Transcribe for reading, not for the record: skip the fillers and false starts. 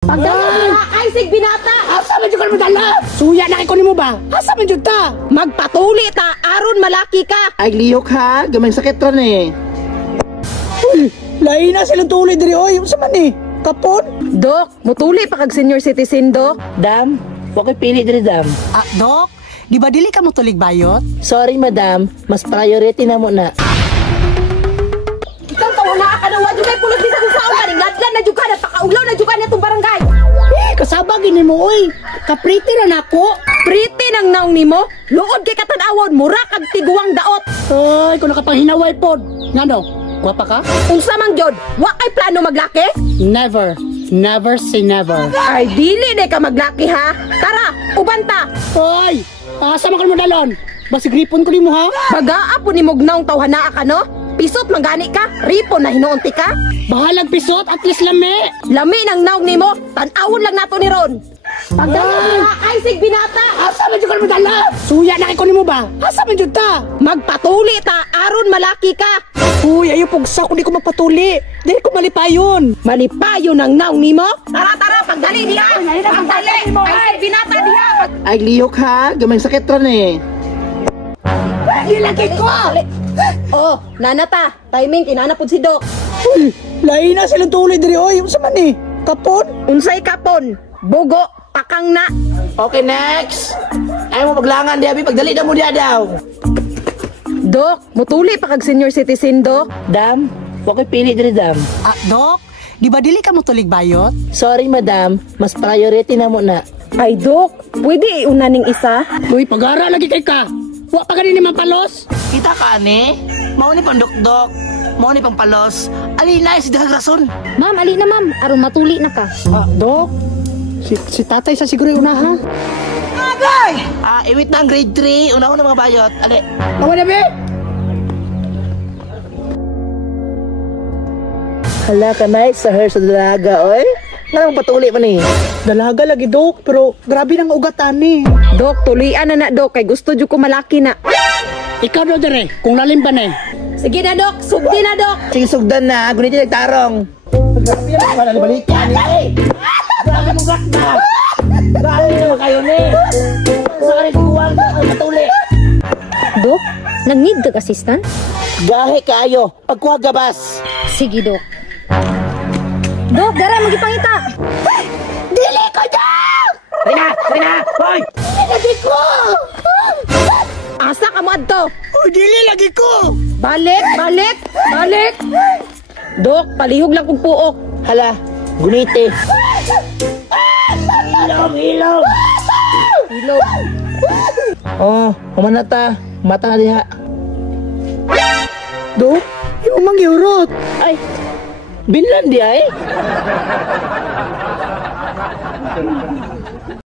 Pagdala ay sig binata. Asa man jud ka madala? Suya na kay kunin mo ba? Asa man jud ta? Magpatuli ta aron malaki ka. Ay liyok ha, gamay sakit ron eh. Uy, lain na silang tuloy diri oy. Unsa man ni? Kapon? Dok, mutuli pa kag senior citizen, Dok. Dam, wakay pili diri dam. Ah, Dok, di ba dili ka mo tulig bayot? Sorry madam, mas priority na mo na. Ikaw tawo na ka na wa jud kay pulos bisan sa ulan, ngadlan na jud ka napakaulaw na jud ka nitong barangay. Kasaba gini mo oy. Kapriti ra nako. Pretty nang naong nimo, luod kay katan-awon, mura kag tiguang daot. Ay, kuno ka pang hinaway pod. Ngano? Gwapa ka? Unsa man gyud, wa kay plano maglaki? Never. Never say never. Ay dili de ka maglaki ha. Tara, uban ta. Hoy! Asa man ka mo dalon? Basi gripon ko nimo ha? Bagaa po ni mugnaong tawhana ka no? Pisot mangani ka, ripon na hinuunti ka. Bahalag pisot at least lami. Lami nang naong nimo, tan-awon lang nato ni ron. Pagdala ay sig binata. Asa man jud ka mo dala? Suya na kay kunin mo ba? Asa man jud ta? Magpatuli ta aron malaki ka. Uy, ayo pugsa ko di ko mapatuli. Dili ko malipayon. Malipayo nang naong nimo. Tara tara, pagdali diha. Pagdali mo ay sig binata diha. Ay liyok ha, gamay sakit ron eh. Ilagay ko! Oh, nanata, timing kinanapod si Dok. Uy, lain na silang tuloy diri oy. Unsa man ni? Kapon? Unsay kapon? Bugo, pakang na. Okay, next. Ayaw mo paglangan di abi, pagdali na mo diya daw. Dok, mutuli pa kag senior citizen, Dok. Dam, wakay pili diri dam. Ah, Dok, di ba dili ka mo tulig bayot? Sorry madam, mas priority na mo na. Ay, Dok, pwede iuna ning isa? Uy, pag-ara lagi kay ka. Wa pa ganin man palos. Kita ka ni? Mao ni pandokdok, mao ni pangpalos. Alinay si dahag rason. Ma'am, ali na ma'am. Aron matuli na ka. Ah, Dok. Si tatay sa siguro una ha. Iwit na ang grade 3, una-una mga bayot. Ali. Awa na be. Hala ka na sa hair sa dalaga, oy. Nga patuli man ni. Dalaga lagi Dok, pero grabe nang ugatan ni. Dok, tulian na Dok, kay gusto jud ko malaki na. Ikaw do dire, kung lalim ba na eh. Sige na, Dok, sugdi na, Dok. Sige sugdan na, gunit yung nagtarong. Grabe yan, wala balik yan eh. Grabe mong gakna. Grabe mo kayo ni. Sa kanin kuwang matuli. Dok, nag-need ka assistant? Gahe kayo, pagkuha gabas. Sige, Dok. Dok, dara, magipangita. Dili ko Dok! Rina, hoy! Lagi ko! Asa ka mo adto? Uy, dili lagi ko! Balik. Dok, palihog lang kong puok. Hala, gunite. Ilong! Ilog. Oh, humanata. Mata na diha. Dok, yung mangyurot. Ay, binlan di ay.